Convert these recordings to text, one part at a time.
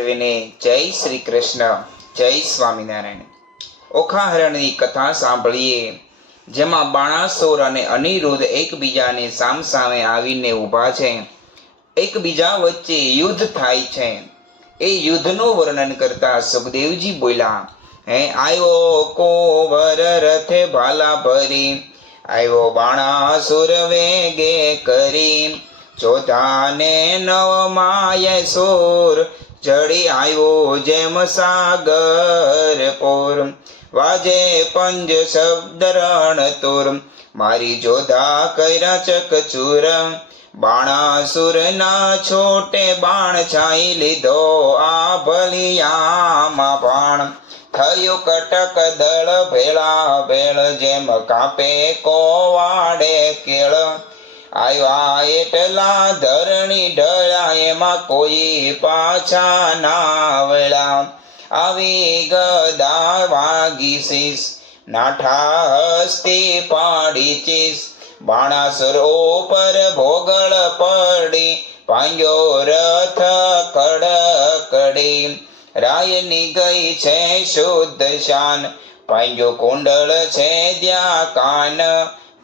સર્વેને જય શ્રી કૃષ્ણ, જય સ્વામિનારાયણ। ઓખાહરણની કથા સાંભળીએ, જેમાં બાણાસુર અને અનિરુદ્ધ એકબીજાને સામસામે આવીને ઊભા છે। એકબીજા વચ્ચે યુદ્ધ થાય છે। એ યુદ્ધનું વર્ણન કરતા સુખદેવજી બોલ્યા, આવ્યો કોવર રથે ભાલા ભરી, આવ્યો બાણાસુર વેગે કરી, ચોથાને નવ માય સુર, ચડી આવ્યો જેમ સાગર પૂર, વાજે પંજ શબ્દ રણ તુર, મારી જોધા કર્યા ચકચૂર, બાણાસુર ના છોટે બાણ છાઈ લીધો, આ ભલિયામાં બાણ, થયું કટક દળ ભેળા ભેળ, જેમ કાપે કોવાડે કેળ, આવ્યા એટલા ધરણી ઢળ્યા, એમાં કોઈ પાછા ના વળ્યા, આવી ગદા વાગી શીશ, નાઠા હસ્તી પાડી ચીસ, બાણાસુર ઉપર ભોગળ પડી, પાંગ્યો રથ કડકડી, રાયની ગઈ છે શુદ્ધ શાન, પાંગ્યો કુંડળ છે દ્યા કાન,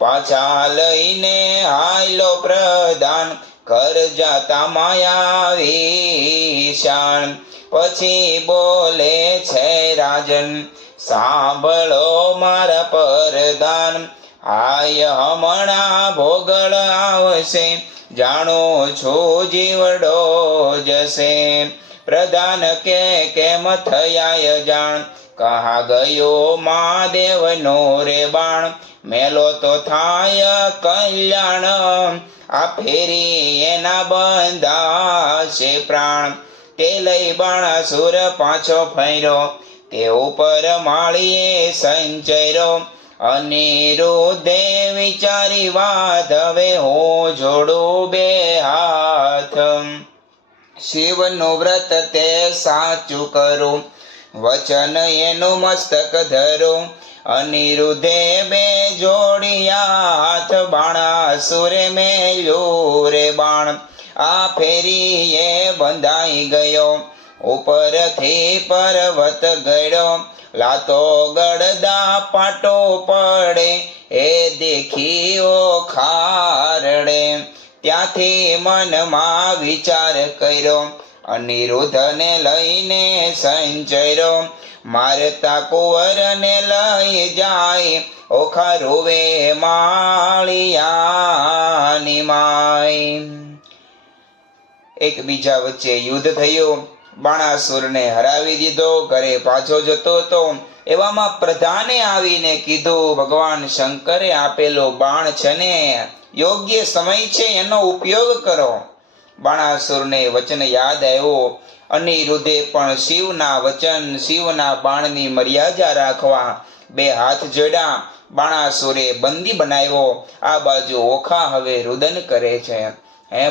પાછા લઈને આયલો પ્રધાન, ઘર જાતા માયા શાન, પછી બોલે છે રાજન, સાંભળો મારા પરદાન, આય હમણાં ભોગળ આવશે, જાણો છો જીવડો જશે, પ્રધાન કે કેમ થયા જાણ, કહા ગયો મહાદેવનો રે બાણ, મેલો તો થાય કલ્યાણ, આ ફેરી એના બંધાશે પ્રાણ, તે લઈ બાણાસુર પાછો ફર્યો, તે ઉપર માળીએ સંચર્યો, અનિરુદ્ધે વિચારી વાત, હવે હું જોડું બે હાથ, શિવનું વ્રત તે સાચું કરું, વચન એનું મસ્તક ધરું, અનિરુદ્ધે બે જોડિયા હાથ, બાણાસુરે મેલ્યું રે બાણ, આ ફેરી એ બંધાઈ ગયો, ઉપરથી પર્વત ગળ્યો, લાતો ગળદા પાટો પડે, એ દેખી ઓખારડે, ત્યાંથી મનમાં વિચાર કર્યો, અનિરુદ્ધને લઈને સંચર્યો, મારતા કુંવરને લઈ જાય, ઓખા રોવે માળિયાની માય। એકબીજા વચ્ચે યુદ્ધ થયું, બાણાસુરને હરાવી દીધો, ઘરે પાછો જતો હતો, એવામાં પ્રધાને આવીને કીધું, ભગવાન શંકરે આપેલો બાણ છે ને, યોગ્ય સમય છે, એનો ઉપયોગ કરો। બાણાસુરને વચન યાદ આવ્યો, અનિરુદ્ધે પણ શિવના વચન, શિવના બાણની મર્યાદા રાખવા બે હાથ જોડ્યા, બાણાસુરે બંદી બનાવ્યો, આ બાજુ ઓખા હવે રુદન કરે છે,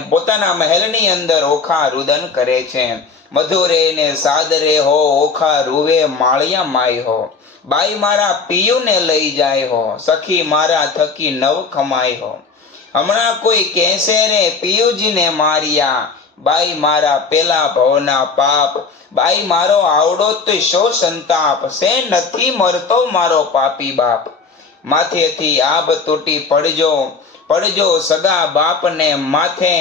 પોતાના મહેલની અંદર ઓખા રુદન કરે છે, મધુરે ને સાદરે હો, ઓખા રૂવે માળિયા માય હો, બાઈ મારા પિયુને લઈ જાય હો, સખી મારા થકી નવ ખમાય હો, હમણાં કોઈ કહેશે રે પિયુજીને માર્યા, બાઈ મારા પેલા ભવના પાપ, બાઈ મારો આવડો તો શો સંતાપ, સે નથી મરતો મારો પાપી બાપ, માથેથી આબ તૂટી પડજો સગા બાપને માથે,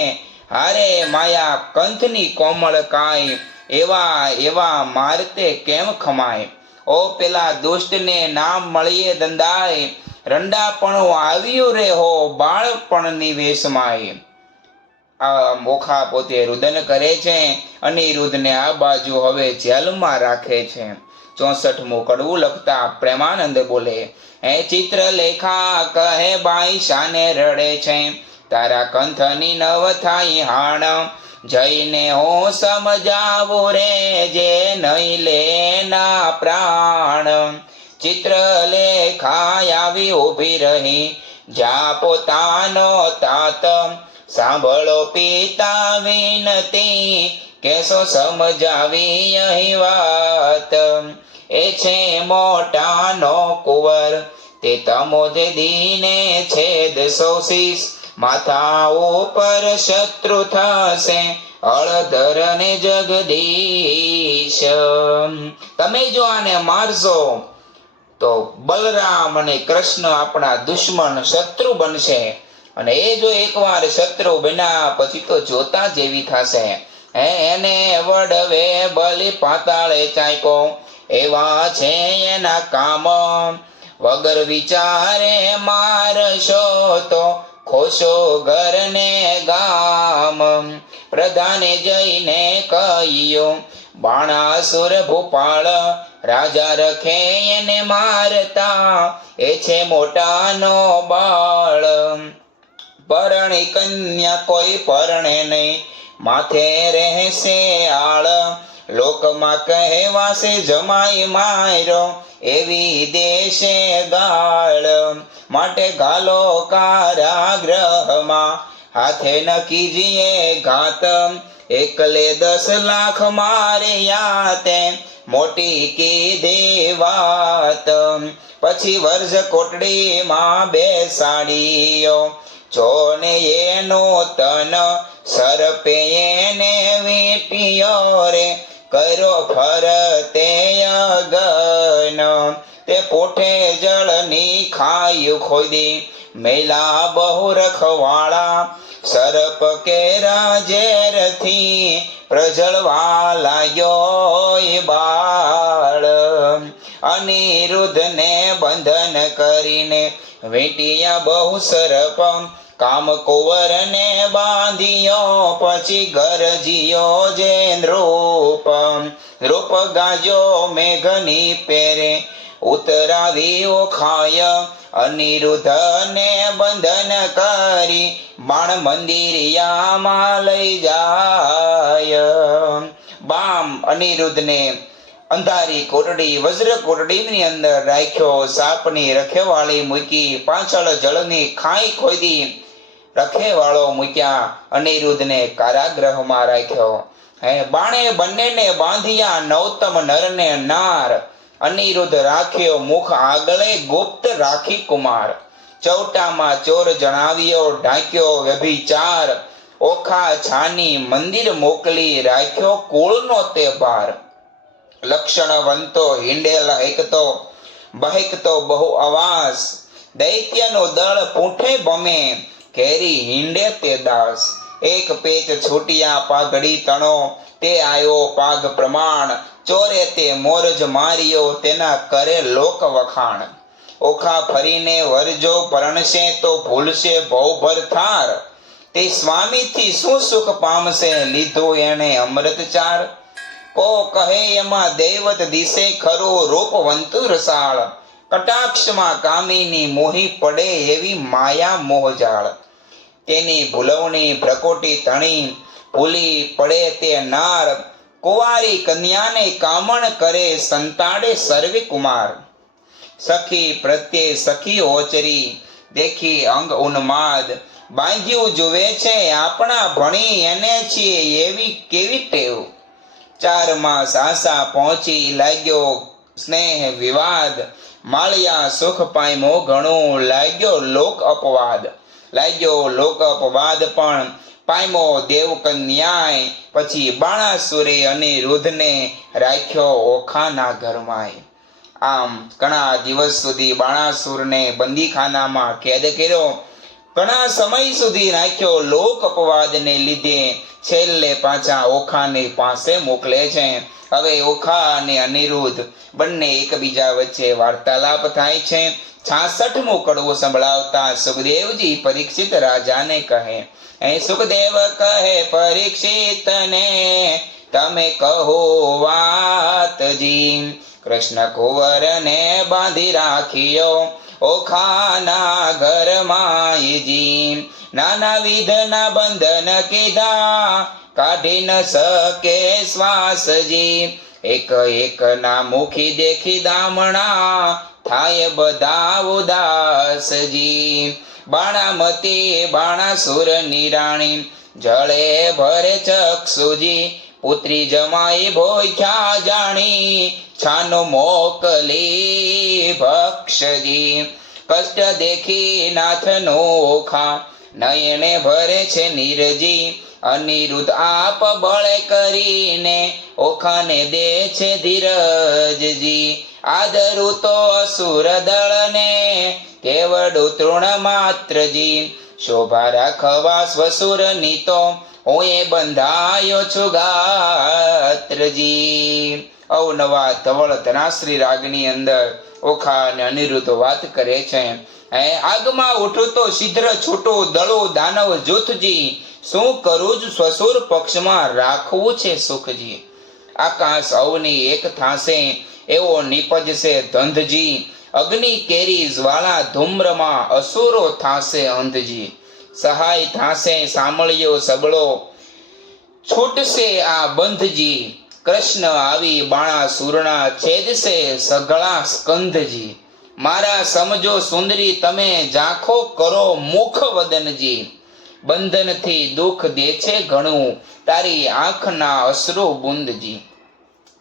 હારે માયા કંથની કોમળ કાય, એવા મારતે કેમ ખમાય, ઓ પેલા દુષ્ટને નામ મળીએ દંદાય, રંડાપણું આવ્યું રે હો બાળપણની વેશમાય। આ મોખા પોતે રુદન કરે છે, અનિરુદ્ધને આ બાજુ હવે જેલમાં રાખે છે। 64મું કડવું લખતા પ્રેમાનંદ બોલે, ચિત્રલેખા કહે બાઈ શાને રડે છે, તારા કંથની નવ થાય હાણ, જઈને હું સમજાવું રે જે નહીં લેના પ્રાણ, ચિત્રલેખા આવી ઊભી રહી, જા પોતાનો તાત, સાંભળો પિતા વિનતી, કેસો સમજાવી અહીં વાત, એ છે મોટાનો કુંવર, તે તમોજ દીને છેદ સોશીશ, માથા ઉપર શત્રુ થશે હળધર ને જગદીશ. તમે જો આને મારશો તો બલરામ અને કૃષ્ણ આપણા દુશ્મન શત્રુ બનશે, અને એ જો એકવાર શત્રુ બન્યા પછી તો જોતા જેવી થશે. એને વડવે બલિ પાતાળે ચાંપ્યો, એવા છે એના કામ. વગર વિચારે મારશો તો ખોશો ઘર ને ગામ. પ્રધાને જઈને કહ્યું, બાણાસુર ભૂપાળ રાજા રખે એને મારતા, એ છે મોટાનો બાળ. પરણી કન્યા કોઈ પરણે નહીં, માથે રહેશે આળ. લોકમાં કહેવાશે જમાઈ માર્યો, એવી દેશે ગાળ. માટે ગાલો કારાગ્રહમાં, હાથે ન કીજીએ ઘાત. એકલે 10 લાખ માર્યા તે મોટી કીધી વાત. પછી વર્ષ કોટડીમાં બેસાડ્યો, જોને એનો તન સર્પે એને વીંટ્યો રે. કર્યો ફરતે અગન, તે પોઠે જળની ખાયું ખોદી. મેલા બહુ રખવાળા સર્પ કેરા ઝેરથી, પ્રજળવા લાગ્યો એ બાળ. અનિરુદ્ધને બંધન કરીને વીંટ્યા બહુ સર્પ. કામ કુંવરને બાંધ્યો, પછી ગરજ્યો જે નૃપ. નૃપ ગાજો મેઘની પેરે, ઉતરાવી ઓખાય. અનિરુદ્ધને બંધન કરી, બાણ મંદિરિયામાં લઈ જાય. બામ અનિરુદ્ધને અંધારી કોટડી વજ્ર કોટડીની અંદર રાખ્યો. સાપની રખેવાળી મૂકી, પાછળ જળની ખાઈ ખોદી રખેવાળો મૂક્યા. અનિરુદ્ધને કારાગ્રહમાં રાખ્યો. બાણે બંનેને બાંધ્યા, નૌતમ નરને નાર. અનિરુદ્ધ રાખ્યો મુખ આગળે, ગુપ્ત રાખી કુમાર. ચૌટામાં ચોર જણાવ્યો, ઢાંક્યો વ્યભિચાર. ઓખા છાની મંદિર મોકલી, રાખ્યો કુળનો તે ભાર. લક્ષણવંતો હિંડેલા એકતો, બહેકતો બહુ અવાસ. દૈત્યનો દળ પૂંઠે બમે, કેરી હિંડે તે દાસ. એક પેચ છૂટિયા પાઘડી તણો, તે આયો પાઘ પ્રમાણ. ચોરે તે મોરજ માર્યો, તેના કરે લોક વખાણ. ઓખા ફરીને વરજો પરણશે, તો ભૂલશે ભવભર થાર. તે સ્વામીથી શું સુખ પામશે, લીધો એને અમૃતચાર. કો કહે એમાં દૈવત દિશે ખરું, રૂપવંતુ રસાળ. કટાક્ષમાં કામિની મોહી પડે, એવી માયા મોહજાળ. તેની ભૂલવણી ભ્રકોટી તણી, ભૂલી પડે તે નાર. કુંવારી કન્યાને કામણ કરે, સંતાડે સર્વે કુમાર. સખી પ્રત્યે સખી ઓચરી, દેખી અંગ ઉન્માદ. બાંધ્યું જુએ છે આપણા ભણી, એને છીએ એવી કેવી ટેવ. 4 માસ આશા પહોંચી, લાગ્યો સ્નેહ વિવાદ. માળિયા સુખ પામ્યો ઘણું, લાગ્યો લોક અપવાદ. લાગ્યો લોક અપવાદ પણ પામ્યો દેવ કન્યાય. પછી બાણાસુરે અનિરુદ્ધને રાખ્યો ઓખાના ઘરમાંય. આમ ઘણા દિવસ સુધી બાણાસુરને બંદીખાનામાં કેદ કર્યો. ઘણા સમય સુધી રાખ્યો. લોક અપવાદને લીધે છેલ્લે પાછા ઓખાની પાસે મોકલે છે. હવે ઓખા અને અનિરુદ્ધ બંને એકબીજા વચ્ચે વાર્તાલાપ થાય છે. 66મો કડવો સંભળાવતા સુખદેવજી પરીક્ષિત રાજાને કહે, સુખદેવ કહે પરીક્ષિતને, તમે કહો વાતજી. કૃષ્ણ કુંવરને બાંધી રાખ્યો, ઓખાના ઘરમાંજી. નાના વિધના બંધન કીધા, કાઢી ન શકે શ્વાસજી. એક એક ના મુખી દેખી દામણા, થાય બધા ઉદાસજી. બાણામતી બાણાસુર નિરાણી, જળે ભરે ચક્ષુજી. પુત્રી જમાઈ ભોખ્યા જાણી, છાનો મોકલી ભક્ષજી. કષ્ટ દેખી નાથનો ઓખા, નયને ભરે છે નીરજી અનિરુદ્ધ આપ બળે કરીને ઓખાને દે છે ધીરજજી આદરું તો અસુર દળને કેવડું તૃણ માત્રજી શોભા રાખવા સ્વસુરની તો હું એ બંધાયો છું ગાત્રજી અવનવા ધવળ ધનાશ્રી રાગની અંદર ઓખા અને અનિરુદ્ધ વાત કરે છે આગમાં ઉઠું તો શીઘ્ર છૂટું દળો દાનવ જૂથજી શું કરું જ સ્વસુર પક્ષમાં રાખવું છે સુખજી આકાશ અવની એક થાશે એવો નીપજશે ધંધજી અગ્નિ કેરી જ્વાળા ધૂમ્રમાં અસુરો થાશે અંધજી સહાય થાશે સાંભળ્યો સબળો છૂટશે આ બંધજી કૃષ્ણ આવી બાણાસુરના છેદશે સઘળા સ્કંધજી મારા સમજો સુંદરી તમે ઝાંખો કરો મુખ વદનજી બંધનથી દુઃખ દે છે ઘણું તારી આંખના અશ્રુ બુંદજી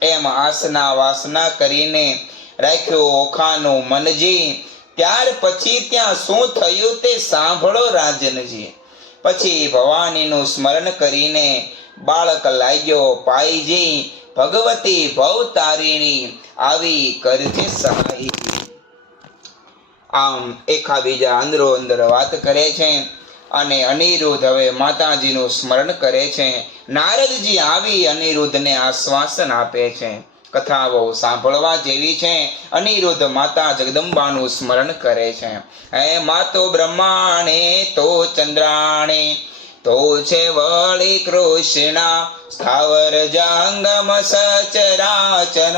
એમ આસના વાસના કરીને રાખ્યો ઓખાનું મનજી ત્યાર પછી ત્યાં શું થયું તે સાંભળો રાજનજી પછી ભવાનીનું સ્મરણ કરીને બાળક લાગ્યો પાઈજી ભગવતી ભવતારીણી આવી કરજે સહાય આમ એકાબીજા અંદરો અંદર વાત કરે છે અને અનિરુદ્ધ હવે માતાજીનું સ્મરણ કરે છે નારદજી આવી અનિરુદ્ધને આશ્વાસન આપે છે કથાઓ સાંભળવા જેવી છે અનિરુદ્ધ માતા જગદંબાનું સ્મરણ કરે છે હે માતો બ્રહ્માણે તો ચંદ્રાણે તો છે વળી કૃષ્ણા સ્થાવર જંગમ સચરાચર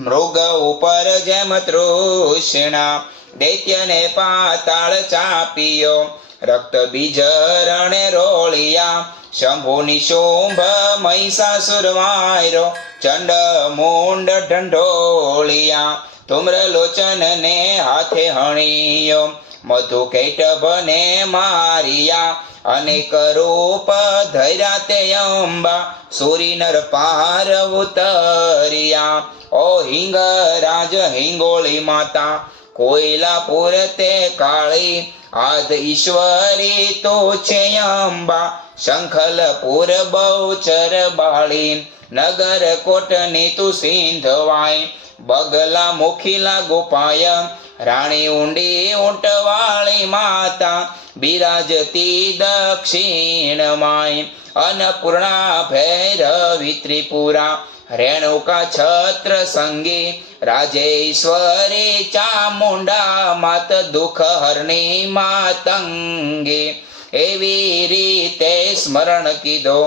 મૃગ ઉપર જેમ તૃષ્ણા દૈત્યને પાતાળ ચાપ્યો રક્ત બીજરણે રોળિયા શંભુની શુંભ મહિષાસુર માર્યો ચંડ મુંડ ઢંઢોળિયા ધૂમ્રલોચન ને હાથે હણિયો મધુ કૈટભને મારિયા અનેક રૂપ ધર્યા તે અંબા સૂરી નર પાર ઉતરિયા ઓ હિંગરાજ હિંગોળી માતા કોયલાપુર તે કાળી આદ ઈશ્વરી તો છે અંબા શંખલપુર બહુચર બાળી નગર કોટની તું સિંધવાય બગલા મુખીલા ગોપાય રાણી ઊંડી ઊંટવાળી માતા બિરાજતી દક્ષિણમાય અન્નપૂર્ણા ભૈરવી ત્રિપુરા રેણુકા છત્ર સંગી રાજેશ્વરી ચામુંડા માત દુઃખ હરણી માતંગી એવી રીતે સ્મરણ કીધો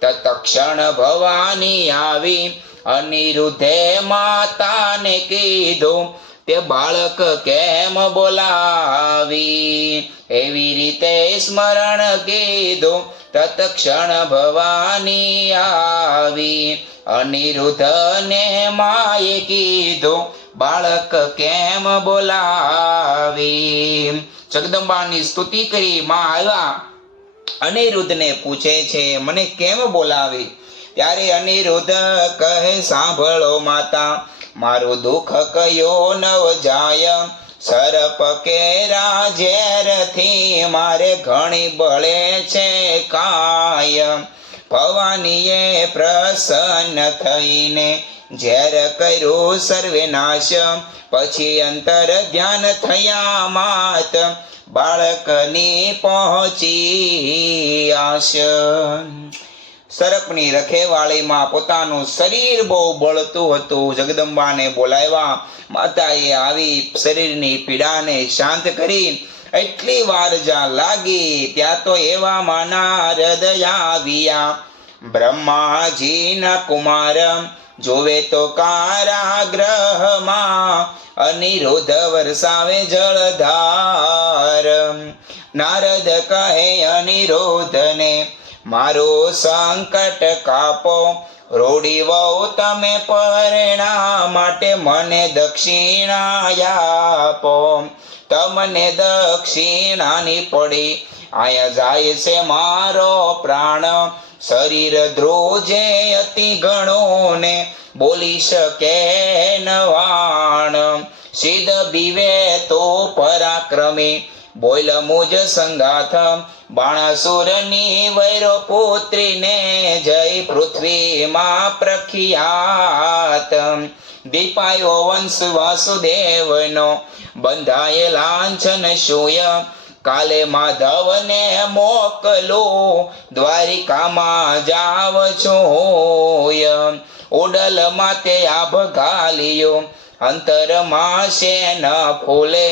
તત્ક્ષણ ભવાની આવી અનિરુદ્ધે માતાને કીધું તે બાળક કેમ બોલાવી એવી રીતે સ્મરણ કીધું તત્ક્ષણ ભવાની આવી અનિરુદ્ધને માએ કીધું બાળક કેમ બોલાવી જગદંબાની સ્તુતિ કરી માં આવ્યા અનિરુદ્ધને પૂછે છે મને કેમ બોલાવી ત્યારે અનિરુદ્ધ કહે સાંભળો માતા મારું દુઃખ કયો નવ જાય સરપ કેરા ઝેરથી મારે ઘણી બળે છે કાય ભવાનીએ પ્રસન્ન થઈને ઝેર કર્યું સર્વે નાશ પછી અંતર ધ્યાન થયા માત બાળકની પહોંચી આશ સર્પની રખેવાળીમાં પોતાનું શરીર બહુ બળતું હતું જગદંબાને બોલાવ્યા માતાએ આવી શરીરની પીડાને શાંત કરી એટલી વાર જ્યાં લાગી ત્યાં તો એવા માના હૃદય આવ્યા બ્રહ્માજીના કુમાર જોવે તો કારાગ્રહમાં અનિરુદ્ધ વરસાવે જળધાર નારદ કહે અનિરુદ્ધને મારો સંકટ કાપો રોડી વહુ તમે પરણા માટે મને દક્ષિણા આપો તમને દક્ષિણાની પડી આયા જાય છે મારો પ્રાણ શરીર ધ્રુજે અતિ ઘણો ને બોલી શકે નવાણ સિદ્ધ બીવે તો પરાક્રમી બોલ મુજ સંગાથ બાણાસુરની વૈરો પુત્રીને જય પૃથ્વીમાં પ્રખ્યાત દીપાયો વંશ વાસુદેવનો બંધાય લાંછન શૂય કાલે માધવને મોકલો દ્વારિકામાં જાવ છોય ઉડલ માતે આભ ઘાલિયો અંતરમાં શેન ફૂલે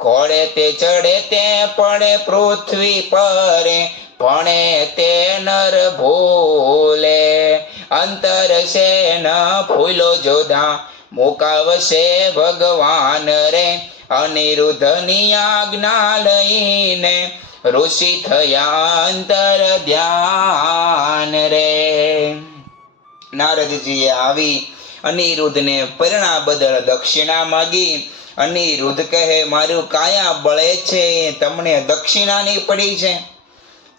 ઘોડે તે ચડે તે પડે પૃથ્વી પરે ભણે તે નર ભૂલે અંતર શેન ફૂલો જોધા મુકાવશે ભગવાન રે અનિરુદ્ધની આજ્ઞા લઈને ઋષિ થયા અંતર ધ્યાન રે. નારદજીએ આવી અનિરુદ્ધને પરણા બદલ દક્ષિણા માગી. અનિરુદ્ધ કહે મારું કાયા બળે છે, તમને દક્ષિણાની પડી છે.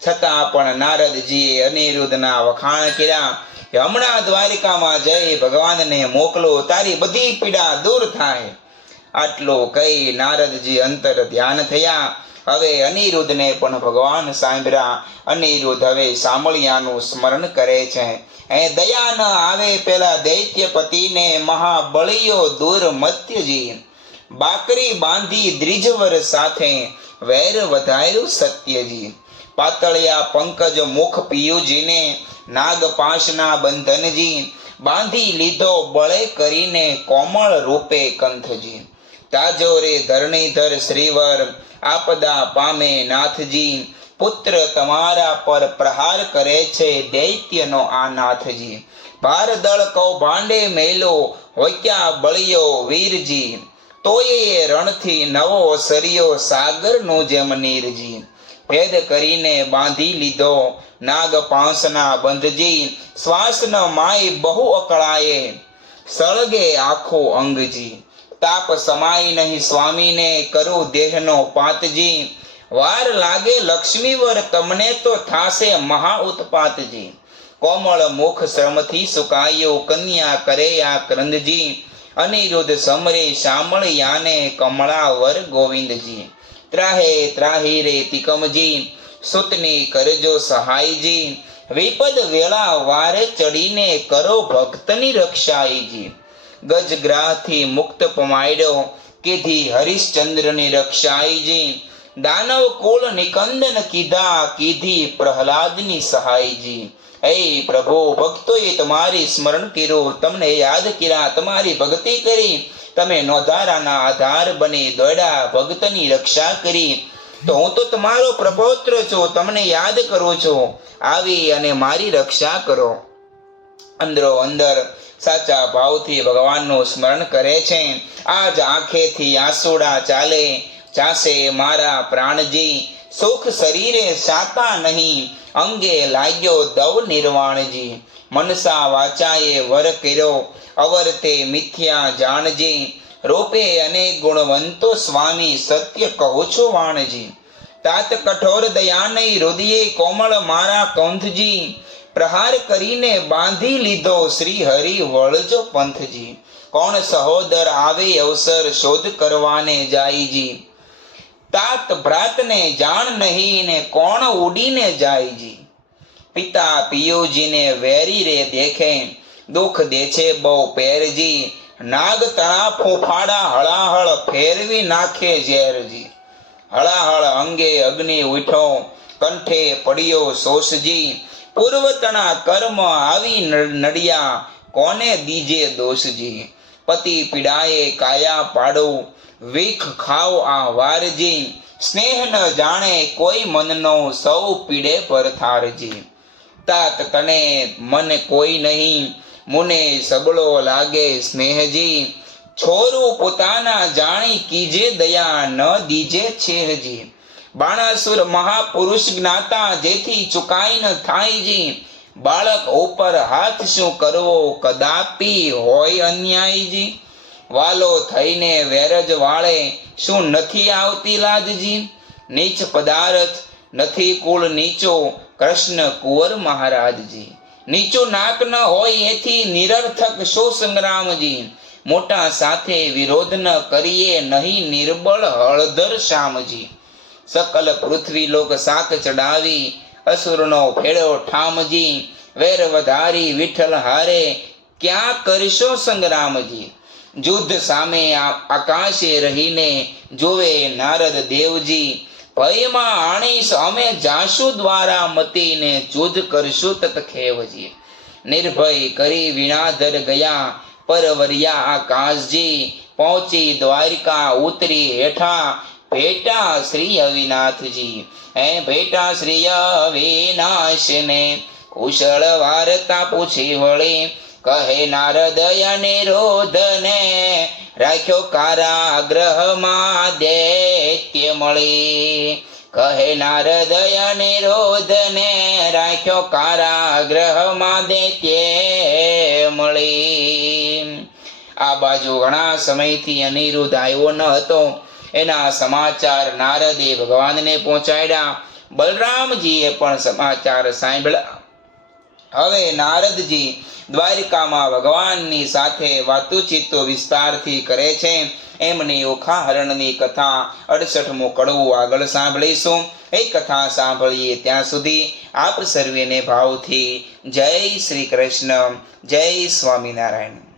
છતાં પણ નારદજીએ અનિરુદ્ધના વખાણ કર્યા. હમણાં દ્વારિકામાં જઈ ભગવાનને મોકલો, તારી બધી પીડા દૂર થાય. આટલું કહી નારદજી અંતર ધ્યાન થયા. હવે અનિરુદ્ધને પણ ભગવાન સાંભળ્યા. અનિરુદ્ધ હવે સામળિયાનું સ્મરણ કરે છે. એ દયા ન આવે પેલા દૈત્યપતિને મહાબળિયો દૂર મત્યજી બાકરી બાંધી દ્રિજવર સાથે વેર વધાર્યું સત્યજી પાતળિયા પંકજ મુખ પિયુજીને નાગપાશના બંધનજી બાંધી લીધો બળે કરીને કોમળ રૂપે કંથજી તાજો રે ધરણીધર શ્રીવર આપદા પામે નાથજી પુત્ર તમારા પર પ્રહાર કરે છે દૈત્યનો આ નાથજી ભારદળ કૌભાંડે મેલો હોક્યા બળિયો વીરજી તોય રણથી નવો સરિયો સાગરનું જેમ નીરજી ભેદ કરીને બાંધી લીધો નાગપાંસના બંધજી શ્વાસ ન માય બહુ અકળાએ સળગે આખો અંગજી તાપ સમાય નહીં સ્વામીને કરું દેહનો પાતજી વાર લાગે લક્ષ્મીવર તમને તો થાશે મહા ઉત્પાતજી કોમળ મુખ શ્રમથી સુકાયો કન્યા કરે આ ક્રંદજી અનિરુદ્ધ સમરે શામળિયાને કમળાવર ગોવિંદજી ત્રાહે ત્રાહી રે તિકમજી સુતની કરજો સહાયજી વિપદ વેળા વારે ચડીને કરો ભક્તની રક્ષાઈજી ગજગ્રાહથી મુક્ત પમાડ્યો કીધી હરિશ્ચંદ્રની રક્ષાઈજી દાનવ કુળ નિકંદન કીધી પ્રહલાદની સહાયજી હે પ્રભુ ભક્તોએ તમારી સ્મરણ કર્યું તમને યાદ કર્યા તમારી ભક્તિ કરી તમે નોધારાના આધાર બની દોડ્યા ભક્તની રક્ષા કરી તો હું તો તમારો પ્રપૌત્ર છું તમને યાદ કરું છું આવી અને મારી રક્ષા કરો અંદરો અંદર સાચા ભાવથી ભગવાનનું સ્મરણ કરે છે આજ આંખેથી આંસુડા ચાલે ચાસે મારા પ્રાણજી સુખ શરીરે સાતા નહીં અંગે લાગ્યો દવ નિર્વાણજી મનસા વાચાએ વર કર્યો અવર તે મિથ્યા જાણજી રૂપે અને ગુણવંતો સ્વામી સત્ય કહું છું વાણજી તાત કઠોર દયાનય હૃદયે કોમળ મારા કંથજી પ્રહાર કરીને બાંધી લીધો શ્રી હરિ વળજો પંથજી કોણ સહોદર આવે અવસર શોધ કરવાને જાયજી તાત ભ્રાતને જાણ નહીં ને કોણ ઉડીને જાયજી પિતા પિયુજીને વેરી રે દેખે દુઃખ દે છે બહુ પેરજી નાગ તણા ફૂફાડા હળાહળ ફેરવી નાખે ઝેરજી હળાહળ અંગે અગ્નિ ઉઠો કંઠે પડ્યો શોષજી પૂર્વતણા કર્મ આવી નડિયા કોને દીજે દોષજી પતિ પીડાએ કાયા પાડો વીખ ખાવ આ વારજી સ્નેહ ન જાણે કોઈ મનનો સૌ પીડે પરથારજી તાત તને મન કોઈ નહીં મુને સબળો લાગે સ્નેહજી છોરું પોતાના જાણી કીજે દયા ન દીજે છેહજી બાણાસુર મહાપુરુષ જ્ઞાતા જેથી ચુકાઈ ન થાયજી બાળક ઉપર હાથ શું કરવો કદાપી હોય અન્યાયજી વાલો થઈને વેરજ વાળે શું નથી આવતી લાજજી નીચ પદાર્થ નથી કુળ નીચો કૃષ્ણ કુંવર મહારાજજી નીચું નાક ન હોય એથી નિરર્થક શું સંગ્રામજી મોટા સાથે વિરોધ ન કરીએ નહીં નિર્બળ હળદર શ્યામજી સકલ પૃથ્વી લોક શાક ચડાવી અસુરનો ફેડો ઠામજી વેર વધારી વિઠ્ઠલ હારે ક્યાં કરશો સંગ્રામજી યુદ્ધ સામે આકાશે રહીને જોવે નારદ દેવજી ભયમાં આણીશ અમે જાશું દ્વારા મતીને યુદ્ધ કરશું તત્ખેવજી નિર્ભય કરી વિણાધર ગયા પરવરિયા આકાશજી પહોંચી દ્વારિકા ઉતરી હેઠા ભેટા શ્રી અવિનાથજી હે ભેટા શ્રી અવિનાશને કુશળ વાર્તા પૂછી વળી કહે નારદ અનિરુદ્ધને રાખ્યો કારાગ્રહમાં દૈત્ય મળી કહે નારદ અનિરુદ્ધને રાખ્યો કારાગ્રહમાં દૈત્ય મળી આ બાજુ ઘણા સમયથી અનિરુદ્ધ આવ્યો ન હતો એના સમાચાર નારદે ભગવાનને પહોંચાડ્યા બલરામજીએ પણ સમાચાર સાંભળ્યા હવે નારદજી દ્વારિકામાં ભગવાનની સાથે વાતુચીતો વિસ્તારથી કરે છે એમની ઓખા હરણની કથા 68મું કડવું આગળ સાંભળીશું એ કથા સાંભળીએ ત્યાં સુધી આપ સર્વેને ભાવથી જય શ્રી કૃષ્ણ જય સ્વામિનારાયણ